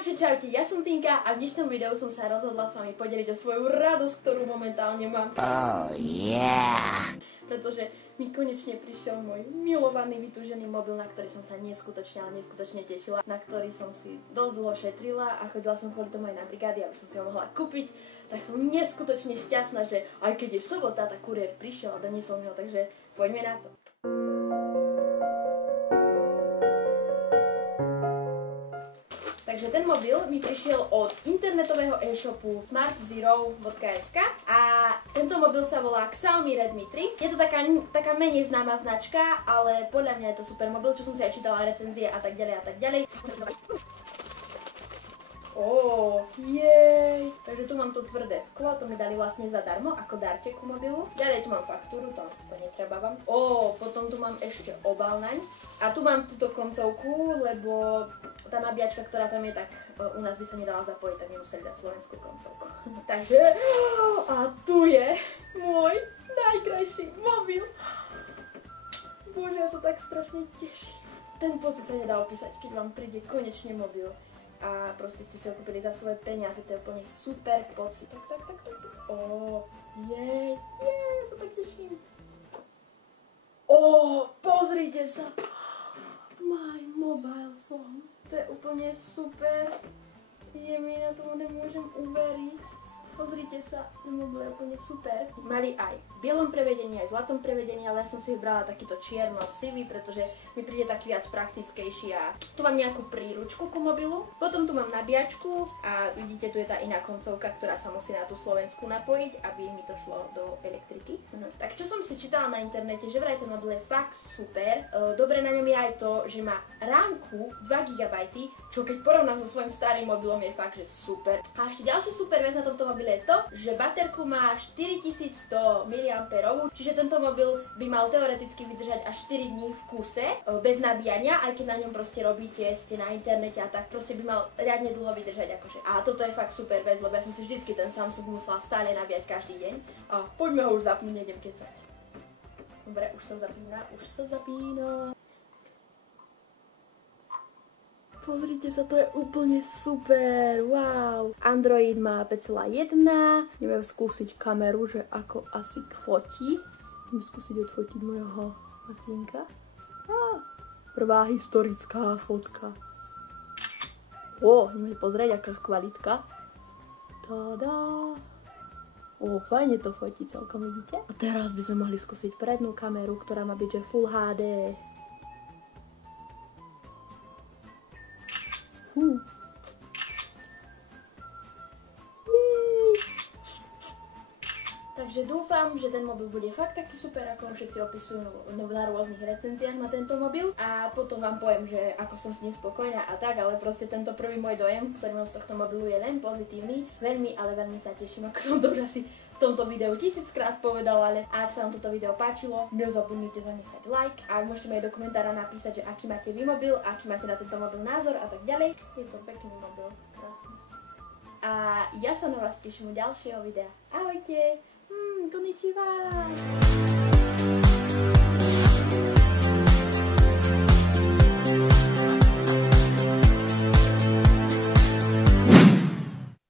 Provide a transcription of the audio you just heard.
Takže čaute, ja som Tinka a v dnešnom videu som sa rozhodla s vami podeliť o svoju radosť, ktorú momentálne mám. Oh yeah! Pretože mi konečne prišiel môj milovaný, vytúžený mobil, na ktorý som sa neskutočne tešila, na ktorý som si dosť dlho šetrila a chodila som kvôli tomu aj na brigády, aby som si ho mohla kúpiť. Tak som neskutočne šťastná, že aj keď je sobota, tak kuriér prišiel a doniesol mi ho, takže poďme na to. Takže ten mobil mi prišiel od internetového e-shopu smartzero.sk a tento mobil sa volá Xiaomi Redmi 3. Je to taká menej známa značka, ale podľa mňa je to super mobil, čo som si aj čítala recenzie a tak ďalej a tak ďalej. Jej! Takže tu mám to tvrdé sklo, to mi dali vlastne zadarmo ako darček ku mobilu. Ďalej tu mám faktúru, to netreba vám. Potom tu mám ešte obal naň. A tu mám túto koncovku, lebo tá nabíjačka, ktorá tam je, tak u nás by sa nedala zapojiť, tak nemuseli dať slovenskú koncovku. Takže, a tu je môj najkrajší mobil. Bože, ja sa tak strašne teším. Ten pocit sa nedá opísať, keď vám príde konečne mobil. A proste ste si ho kúpili za svoje peniaze, to je úplne super pocit. Tak. Jej, ja sa tak teším. Pozrite sa. My mobile phone. To je úplne super. Mi na tomu nemôžem uveriť. Pozrite sa, ten mobil je úplne super. Mali aj v bielom prevedení, aj v zlatom prevedení, ale ja som si vybrala takýto čierno-sivý, pretože mi príde taký viac praktickejší a tu mám nejakú príručku ku mobilu. Potom tu mám nabíjačku a vidíte, tu je tá iná koncovka, ktorá sa musí na tú slovenskú napojiť, aby mi to šlo do elektriky. Tak čo som si čítala na internete, že vraj ten mobil je fakt super. Dobre na ňom je aj to, že má rámku 2 GB, čo keď porovnám so svojím starým mobilom je fakt, že super. A ešte ďalší super vec na tomto mobile je to, že baterku má 4100 mAh, čiže tento mobil by mal teoreticky vydržať až 4 dní v kuse, bez nabíjania, aj keď na ňom proste robíte, ste na internete a tak, proste by mal riadne dlho vydržať akože. A toto je fakt super vec, lebo ja som si vždycky ten Samsung musela stále nabíjať každý deň. A poďme ho už zapnúť, nejdem kecať. Dobre, už sa zapína. Pozrite sa, to je úplne super, wow. Android má 5.1, ideme skúsiť kameru, že ako asi fotí. Ideme skúsiť odfotiť mojho Marcinka. Prvá historická fotka. Ideme pozrieť, aká kvalitka. Tada. Fajne to fotí celkom, vidíte? A teraz by sme mohli skúsiť prednú kameru, ktorá má byť že Full HD. Takže dúfam, že ten mobil bude fakt taký super, ako všetci opisujú na rôznych recenziách na tento mobil. A potom vám poviem, že ako som s ním spokojná a tak, ale proste tento prvý môj dojem, ktorý mám z tohto mobilu, je len pozitívny. Veľmi, ale veľmi sa teším, ako som to už asi v tomto videu 1000-krát povedala, ale ak sa vám toto video páčilo, nezabudnite zanechať like a môžete mi aj do komentára napísať, že aký máte vy mobil, aký máte na tento mobil názor a tak ďalej. Je to pekný mobil, krásny. A ja sa na vás teším u ďalšieho videa. Ahojte! Konnichiwa!